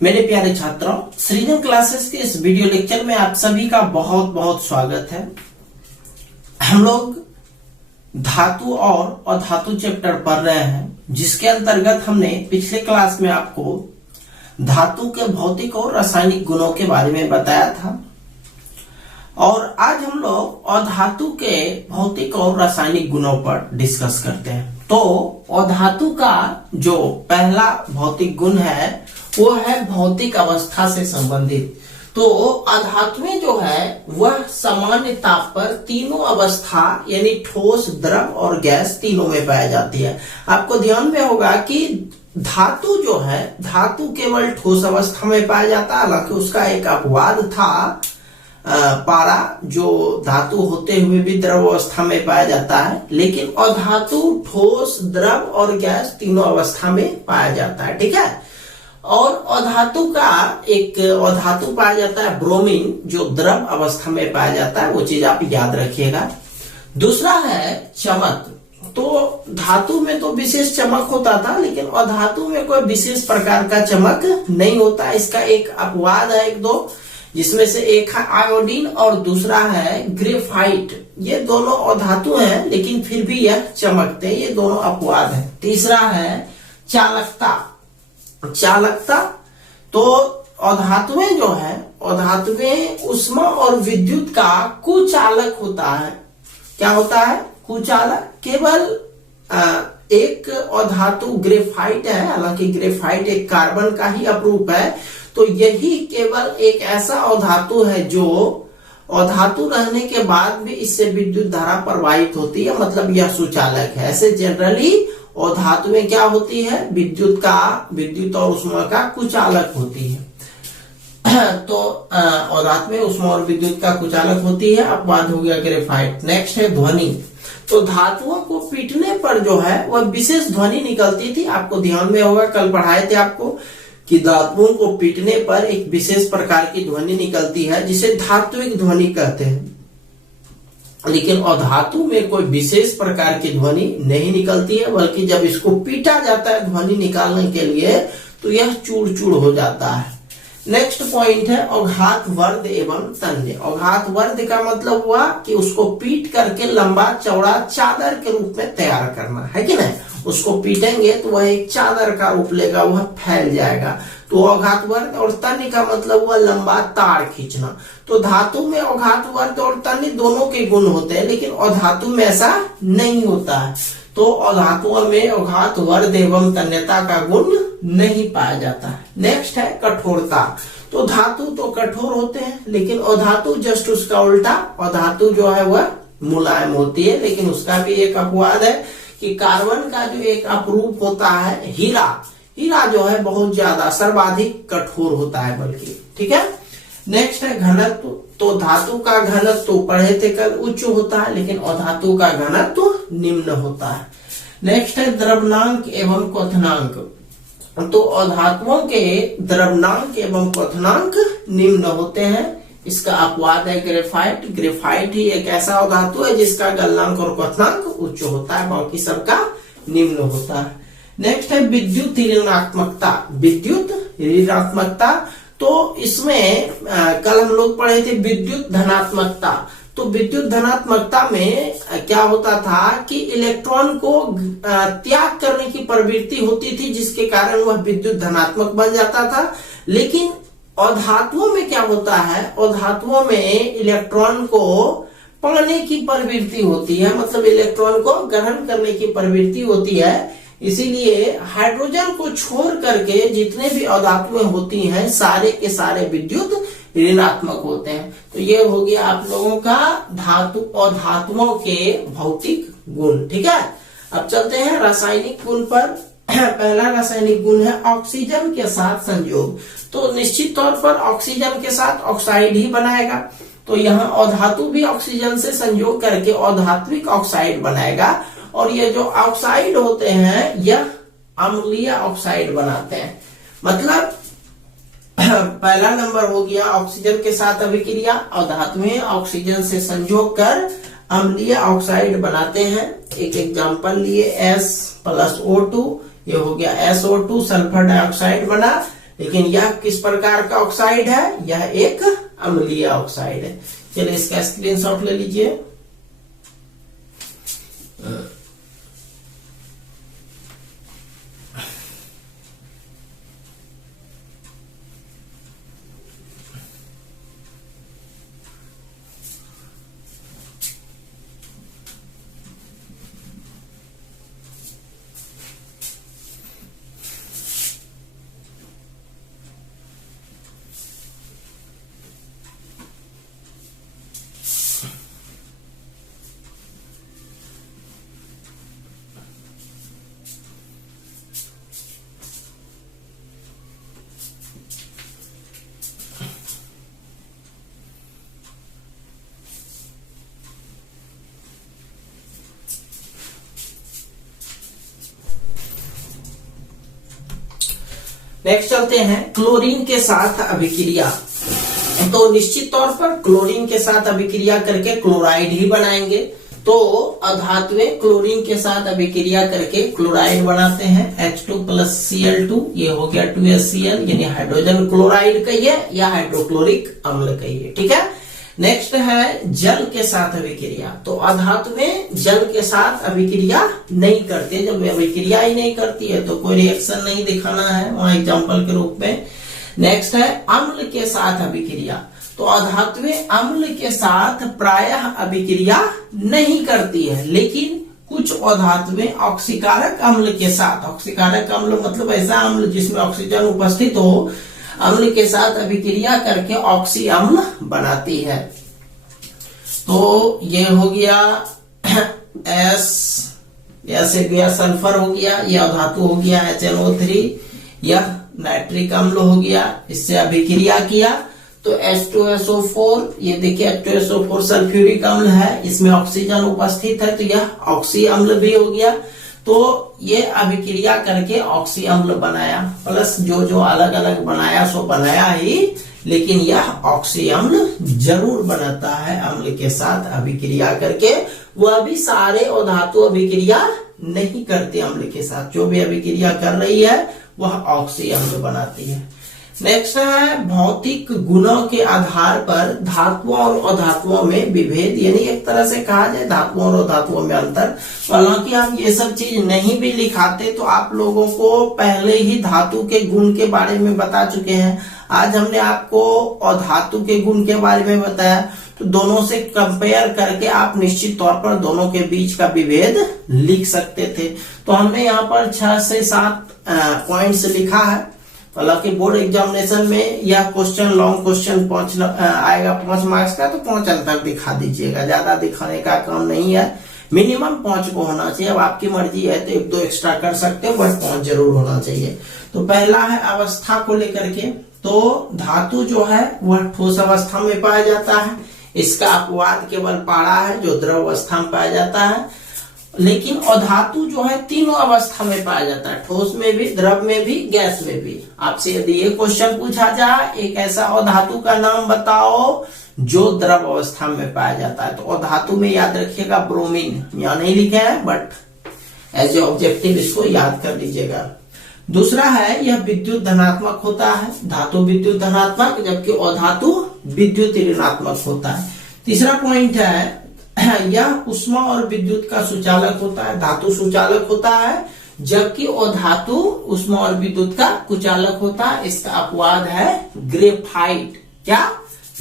मेरे प्यारे छात्रों, सृजन क्लासेस के इस वीडियो लेक्चर में आप सभी का बहुत बहुत स्वागत है। हम लोग धातु और अधातु चैप्टर पढ़ रहे हैं, जिसके अंतर्गत हमने पिछले क्लास में आपको धातु के भौतिक और रासायनिक गुणों के बारे में बताया था और आज हम लोग अधातु के भौतिक और रासायनिक गुणों पर डिस्कस करते हैं। तो अधातु का जो पहला भौतिक गुण है वो है भौतिक अवस्था से संबंधित। तो अधातुएं जो है वह सामान्य ताप पर तीनों अवस्था यानी ठोस, द्रव और गैस तीनों में पाई जाती है। आपको ध्यान में होगा कि धातु जो है, धातु केवल ठोस अवस्था में पाया जाता है। हालांकि उसका एक अपवाद था पारा, जो धातु होते हुए भी द्रव अवस्था में पाया जाता है, लेकिन अधातु ठोस, द्रव और गैस तीनों अवस्था में पाया जाता है। ठीक है। और अधातु का एक अधातु पाया जाता है ब्रोमीन, जो द्रव अवस्था में पाया जाता है। वो चीज आप याद रखिएगा। दूसरा है चमक। तो धातु में तो विशेष चमक होता था, लेकिन अधातु में कोई विशेष प्रकार का चमक नहीं होता। इसका एक अपवाद है, एक दो, जिसमें से एक है आयोडीन और दूसरा है ग्रेफाइट। ये दोनों अधातु हैं, लेकिन फिर भी यह चमकते हैं। ये दोनों अपवाद है। तीसरा है चालकता। चालकता तो अधातुएं जो है, अधातुएं उष्मा और विद्युत का कुचालक होता है। क्या होता है? कुचालक। केवल एक अधातु ग्रेफाइट है। हालांकि ग्रेफाइट एक कार्बन का ही अपरूप है। तो यही केवल एक ऐसा अधातु है जो अधातु रहने के बाद भी इससे विद्युत धारा प्रवाहित होती है, मतलब यह सुचालक है। ऐसे जनरली अधातुएं क्या होती है? विद्युत और उष्मा का कुचालक होती है। तो अधातुएं उष्मा और विद्युत का कुचालक होती है। अपवाद हो गया ग्रेफाइट। नेक्स्ट है ध्वनि। तो धातुओं को पीटने पर जो है वह विशेष ध्वनि निकलती थी। आपको ध्यान में होगा, कल पढ़ाए थे आपको कि धातुओं को पीटने पर एक विशेष प्रकार की ध्वनि निकलती है, जिसे धात्विक ध्वनि कहते हैं। लेकिन अधातु में कोई विशेष प्रकार की ध्वनि नहीं निकलती है, बल्कि जब इसको पीटा जाता है ध्वनि निकालने के लिए तो यह चूड़ चूड़ हो जाता है। नेक्स्ट पॉइंट है अघात वर्ध एवं तन्य। अघात वर्ध का मतलब हुआ कि उसको पीट करके लंबा चौड़ा चादर के रूप में तैयार करना है कि नहीं। उसको पीटेंगे तो वह एक चादर का रूप लेगा, वह फैल जाएगा। तो अघात वर्ध और तन्य का मतलब हुआ लंबा तार खींचना। तो धातु में अघात वर्ध और तन्य दोनों के गुण होते हैं, लेकिन अधातु में ऐसा नहीं होता है। तो अधातुओं में अघात वर्ध एवं तन्यता का गुण नहीं पाया जाता है। नेक्स्ट है कठोरता। तो धातु तो कठोर होते हैं, लेकिन अधातु जस्ट उसका उल्टा। अधातु जो है वह मुलायम होती है, लेकिन उसका भी एक अपवाद है कि कार्बन का जो एक अपरूप होता है हीरा, हीरा जो है बहुत ज्यादा सर्वाधिक कठोर होता है बल्कि। ठीक है। नेक्स्ट है घनत्व। तो धातु का घनत्व पढ़े थे कल उच्च होता है, लेकिन अधातु का घनत्व निम्न होता है। नेक्स्ट है द्रव्यनांक एवं क्वथनांक। तो अधातुओं के द्रव्यनांक एवं क्वथनांक निम्न होते हैं। इसका अपवाद है ग्रेफाइट। ग्रेफाइट ही एक ऐसा अधातु है जिसका गलनांक और क्वथनांक उच्च होता है, बाकी सबका निम्न होता है। नेक्स्ट है विद्युत ऋणात्मकता। विद्युत ऋणात्मकता तो इसमें कल हम लोग पढ़े थे विद्युत धनात्मकता। तो विद्युत धनात्मकता में क्या होता था कि इलेक्ट्रॉन को त्याग करने की प्रवृत्ति होती थी, जिसके कारण वह विद्युत धनात्मक बन जाता था। लेकिन अधातुओं में क्या होता है? अधातुओं में इलेक्ट्रॉन को पाने की प्रवृत्ति होती है, मतलब इलेक्ट्रॉन को ग्रहण करने की प्रवृत्ति होती है। इसीलिए हाइड्रोजन को छोड़ करके जितने भी अधातुएं होती हैं सारे के सारे विद्युत ऋणात्मक होते हैं। तो ये हो गया आप लोगों का धातु और धातुओं के भौतिक गुण। ठीक है। अब चलते हैं रासायनिक गुण पर। पहला रासायनिक गुण है ऑक्सीजन के साथ संयोग। तो निश्चित तौर पर ऑक्सीजन के साथ ऑक्साइड ही बनाएगा। तो यहाँ अधातु भी ऑक्सीजन से संयोग करके अधात्विक ऑक्साइड बनाएगा। और ये जो ऑक्साइड होते हैं यह अम्लीय ऑक्साइड बनाते हैं। मतलब पहला नंबर हो गया ऑक्सीजन के साथ अभिक्रिया। अधातुएं ऑक्सीजन से संयोग कर अम्लीय ऑक्साइड बनाते हैं। एक एग्जांपल लिए S+O2, ये हो गया SO2 सल्फर डाइऑक्साइड बना। लेकिन यह किस प्रकार का ऑक्साइड है, यह एक अम्लीय ऑक्साइड है। चलिए इसका स्क्रीनशॉट ले लीजिए। नेक्स्ट चलते हैं क्लोरीन के साथ अभिक्रिया। तो निश्चित तौर पर क्लोरीन के साथ अभिक्रिया करके क्लोराइड ही बनाएंगे। तो अधातुएं क्लोरीन के साथ अभिक्रिया करके क्लोराइड बनाते हैं, H2 + Cl2, ये हो गया 2HCl, यानी हाइड्रोजन क्लोराइड कहिए या हाइड्रोक्लोरिक अम्ल कहिए, ठीक है। नेक्स्ट है जल के साथ अभिक्रिया। तो अधातुएं जल के साथ अभिक्रिया नहीं करते। जब अभिक्रिया ही नहीं करती है तो कोई रिएक्शन नहीं दिखाना है वहां एग्जांपल के रूप में। नेक्स्ट है अम्ल के साथ अभिक्रिया। तो अधातुएं अम्ल के साथ प्रायः अभिक्रिया नहीं करती है, लेकिन कुछ अधातुएं ऑक्सीकारक अम्ल के साथ, ऑक्सीकारक अम्ल मतलब ऐसा अम्ल जिसमें ऑक्सीजन उपस्थित हो, अम्ल के साथ अभिक्रिया करके ऑक्सी अम्ल बनाती है। तो ये हो गया ऐसे गया सल्फर हो गया, यह धातु हो गया HNO3, यह नाइट्रिक अम्ल हो गया, इससे अभिक्रिया किया तो H2SO4, ये देखिए H2SO4 सल्फ्यूरिक अम्ल है, इसमें ऑक्सीजन उपस्थित है तो यह ऑक्सी अम्ल भी हो गया। तो ये अभिक्रिया करके ऑक्सी अम्ल बनाया, प्लस जो जो अलग अलग बनाया सो बनाया ही, लेकिन यह ऑक्सी अम्ल जरूर बनाता है अम्ल के साथ अभिक्रिया करके। वह भी सारे धातु अभिक्रिया नहीं करते अम्ल के साथ, जो भी अभिक्रिया कर रही है वह ऑक्सी अम्ल बनाती है। नेक्स्ट है भौतिक गुणों के आधार पर धातुओं और अधातुओं में विभेद, यानी एक तरह से कहा जाए धातुओं और अधातुओं में अंतर। हालांकि हम ये सब चीज नहीं भी लिखाते तो आप लोगों को पहले ही धातु के गुण के बारे में बता चुके हैं। आज हमने आपको अधातु के गुण के बारे में बताया, तो दोनों से कंपेयर करके आप निश्चित तौर पर दोनों के बीच का विभेद लिख सकते थे। तो हमने यहाँ पर 6 से 7 पॉइंट्स लिखा है। हालांकि बोर्ड एग्जामिनेशन में यह क्वेश्चन लॉन्ग क्वेश्चन आएगा 5 मार्क्स का, तो 5 अंतर दिखा दीजिएगा, ज्यादा दिखाने का काम नहीं है। मिनिमम 5 को होना चाहिए। अब आपकी मर्जी है तो 1-2 एक्स्ट्रा कर सकते हो, बस 5 जरूर होना चाहिए। तो पहला है अवस्था को लेकर के। तो धातु जो है वह ठोस अवस्था में पाया जाता है, इसका अपवाद केवल पारा है जो द्रव अवस्था में पाया जाता है। लेकिन अधातु जो है तीनों अवस्था में पाया जाता है, ठोस में भी, द्रव में भी, गैस में भी। आपसे यदि ये क्वेश्चन पूछा जाए एक ऐसा अधातु का नाम बताओ जो द्रव अवस्था में पाया जाता है, तो अधातु में याद रखिएगा ब्रोमीन, यहाँ नहीं लिखे हैं बट एज ए ऑब्जेक्टिव इसको याद कर लीजिएगा। दूसरा है यह विद्युत धनात्मक होता है, धातु विद्युत धनात्मक, जबकि अधातु विद्युत ऋणात्मक होता है। तीसरा पॉइंट है यह ऊष्मा और विद्युत का सुचालक होता है, धातु सुचालक होता है, जबकि अधातु ऊष्मा और विद्युत का कुचालक होता है। इसका अपवाद है ग्रेफाइट। क्या?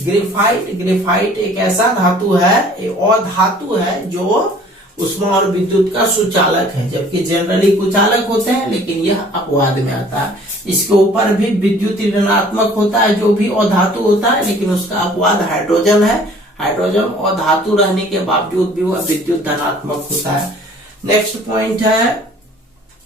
ग्रेफाइट। ग्रेफाइट एक ऐसा धातु है, अधातु है जो ऊष्मा और विद्युत का सुचालक है, जबकि जनरली कुचालक होते हैं, लेकिन यह अपवाद में आता है। इसके ऊपर भी विद्युत ऋणात्मक होता है जो भी अधातु होता है, लेकिन उसका अपवाद हाइड्रोजन है। हाइड्रोजन अधातु रहने के बावजूद भी वह विद्युत धनात्मक होता है। नेक्स्ट पॉइंट है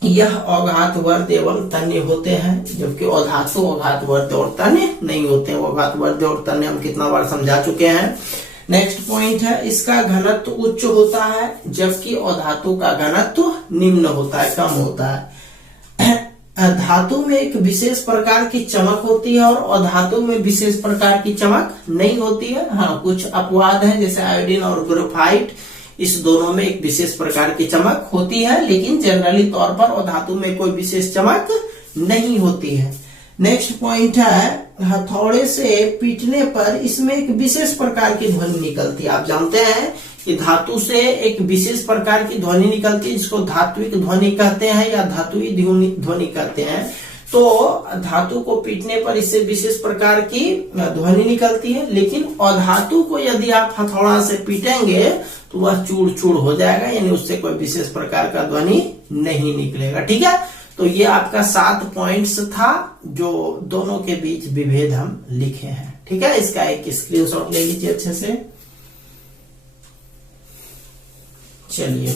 यह अघातवर्ध एवं तन्य होते हैं, जबकि अधातु अघातवर्ध और तन्य नहीं होते हैं। अघातवर्ध और तन्य हम कितना बार समझा चुके हैं। नेक्स्ट पॉइंट है इसका घनत्व उच्च होता है, जबकि अधातु का घनत्व निम्न होता है, कम होता है। धातु में एक विशेष प्रकार की चमक होती है और अधातु में विशेष प्रकार की चमक नहीं होती है। हाँ, कुछ अपवाद है जैसे आयोडीन और ग्रेफाइट, इस दोनों में एक विशेष प्रकार की चमक होती है, लेकिन जनरली तौर पर अधातु में कोई विशेष चमक नहीं होती है। नेक्स्ट पॉइंट है हथौड़े से पीटने पर इसमें एक विशेष प्रकार की ध्वनि निकलती है। आप जानते हैं कि धातु से एक विशेष प्रकार की ध्वनि निकलती है जिसको धात्विक ध्वनि कहते हैं या धातुई ध्वनि कहते हैं। तो धातु को पीटने पर इससे विशेष प्रकार की ध्वनि निकलती है, लेकिन अधातु को यदि आप हथौड़ा से पीटेंगे तो वह चूर चूर हो जाएगा, यानी उससे कोई विशेष प्रकार का ध्वनि नहीं निकलेगा। ठीक है, तो ये आपका 7 पॉइंट्स था जो दोनों के बीच विभेद हम लिखे हैं। ठीक है, इसका एक स्क्रीनशॉट ले लीजिए अच्छे से। चलिए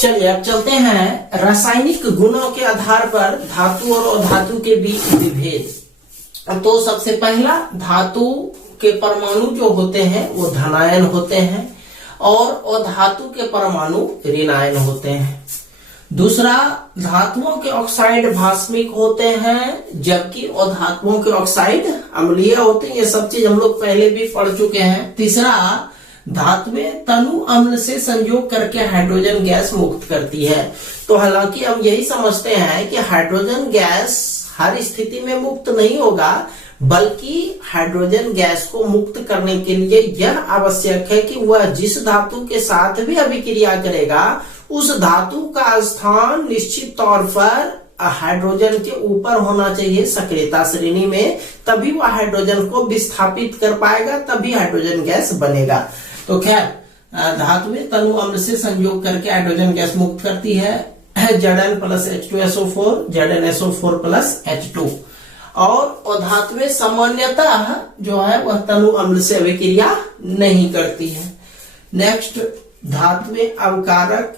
चलिए अब चलते हैं रासायनिक गुणों के आधार पर धातु और अधातु के बीच विभेद। तो सबसे पहला, धातु के परमाणु जो होते हैं वो धनायन होते हैं और अधातु के परमाणु ऋणायन होते हैं। दूसरा, धातुओं के ऑक्साइड भास्मिक होते हैं जबकि अधातुओं के ऑक्साइड अम्लीय होते हैं। ये सब चीज हम लोग पहले भी पढ़ चुके हैं। तीसरा, धातुएं तनु अम्ल से संयोग करके हाइड्रोजन गैस मुक्त करती है। तो हालांकि हम यही समझते हैं कि हाइड्रोजन गैस हर स्थिति में मुक्त नहीं होगा, बल्कि हाइड्रोजन गैस को मुक्त करने के लिए यह आवश्यक है कि वह जिस धातु के साथ भी अभिक्रिया करेगा उस धातु का स्थान निश्चित तौर पर हाइड्रोजन के ऊपर होना चाहिए सक्रियता श्रेणी में, तभी वह हाइड्रोजन को विस्थापित कर पाएगा, तभी हाइड्रोजन गैस बनेगा। तो खैर, धातुएं तनु अम्ल से संयोग करके हाइड्रोजन गैस मुक्त करती है, Zn plus H2SO4, ZnSO4 plus H2। और अधातुएं सामान्यतः जो है वह तनु अम्ल से अभिक्रिया नहीं करती है। नेक्स्ट, धातुएं अवकारक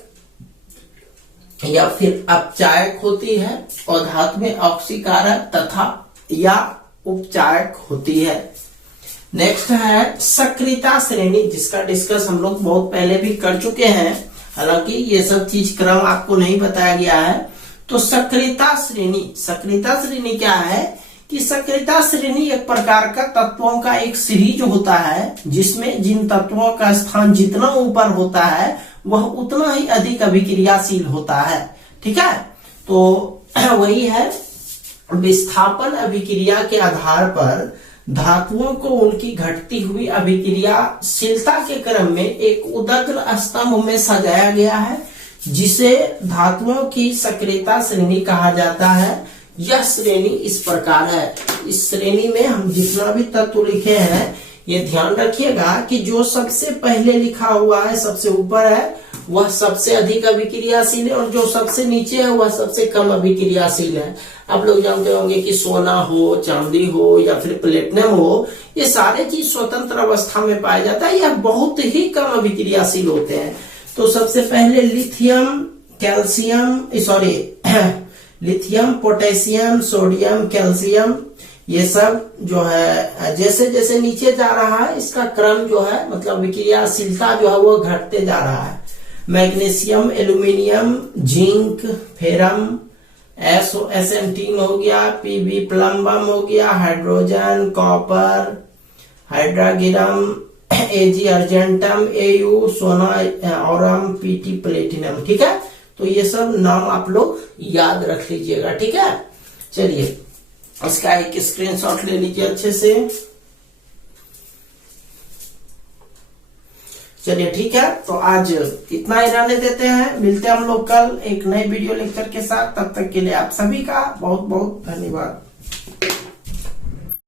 या फिर अपचायक होती है और धातुएं ऑक्सीकारक तथा या उपचायक होती है। नेक्स्ट है सक्रियता श्रेणी, जिसका डिस्कस हम लोग बहुत पहले भी कर चुके हैं, हालांकि ये सब चीज क्रम आपको नहीं बताया गया है। तो सक्रियता श्रेणी क्या है कि सक्रियता श्रेणी एक प्रकार का तत्वों का एक सीरीज होता है जिसमें जिन तत्वों का स्थान जितना ऊपर होता है वह उतना ही अधिक अभिक्रियाशील होता है। ठीक है, तो वही है विस्थापन अभिक्रिया के आधार पर धातुओं को उनकी घटती हुई अभिक्रियाशीलता के क्रम में एक उदग्र स्तंभ में सजाया गया है जिसे धातुओं की सक्रियता श्रेणी कहा जाता है। यह श्रेणी इस प्रकार है। इस श्रेणी में हम जितना भी तत्व लिखे हैं ये ध्यान रखिएगा कि जो सबसे पहले लिखा हुआ है सबसे ऊपर है वह सबसे अधिक अभिक्रियाशील है और जो सबसे नीचे है वह सबसे कम अभिक्रियाशील है। आप लोग जानते होंगे कि सोना हो, चांदी हो या फिर प्लेटिनम हो, ये सारे चीज स्वतंत्र अवस्था में पाया जाता है, यह बहुत ही कम अभिक्रियाशील होते हैं। तो सबसे पहले लिथियम, पोटेशियम, सोडियम, कैल्शियम, ये सब जो है जैसे जैसे नीचे जा रहा है इसका क्रम जो है मतलब अभिक्रियाशीलता जो है वो घटते जा रहा है। Magnesium, aluminium, zinc, ferrum, SO3 हो गया, PB प्लम्बम हो गया, hydrogen, copper, hydrargyrum, Ag argentum, Au सोना, औरम, PT प्लेटिनम। ठीक है, तो ये सब नाम आप लोग याद रख लीजिएगा। ठीक है, चलिए इसका एक स्क्रीनशॉट ले लीजिए अच्छे से। चलिए ठीक है, तो आज इतना ही रहने देते हैं। मिलते हैं हम लोग कल एक नए वीडियो लेक्चर के साथ। तब तक के लिए आप सभी का बहुत बहुत धन्यवाद।